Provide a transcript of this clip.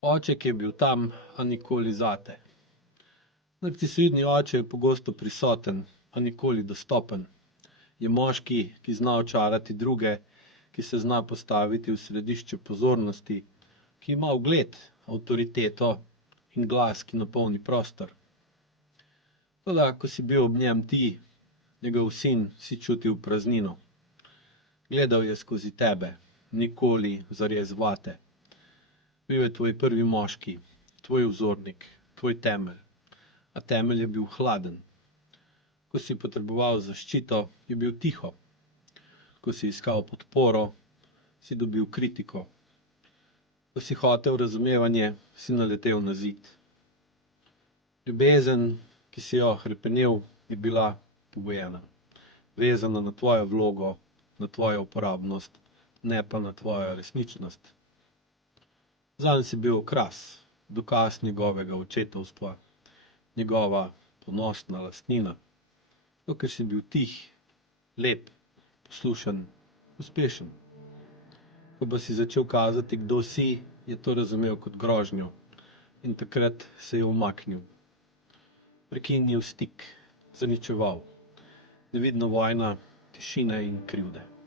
Oče, ki je bil tam, a nikoli zate. Narcisoidni oče je pogosto prisoten, a nikoli dostopen. Je moški, ki zna očarati druge, ki se zna postaviti v središče pozornosti, ki ima ugled, avtoriteto in glas, ki napolni prostor. Toda, ko si bil ob njem ti, njegov sin, si čutil praznino. Gledal je skozi tebe, nikoli zares vate. Bil je tvoj prvi moški, tvoj vzornik, tvoj temelj, a temelj je bil hladen. Ko si potreboval zaščito, je bil tiho. Ko si iskal podporo, si dobil kritiko. Ko si hotel razumevanje, si naletel na zid. Ljubezen, ki si jo hrepenel, je bila pogojena, vezana na tvojo vlogo, na tvojo uporabnost, ne pa na tvojo resničnost. Zanj si bil okras, dokaz njegovega očetovstva, njegova ponosna lastnina. Ker si bil tih, lep, poslušen, uspešen. Ko pa si začel kazati, kdo si, je to razumel kot grožnjo in takrat se je umaknil. Prekinil stik, zaničeval. Nevidna vojna, tišine in krivde.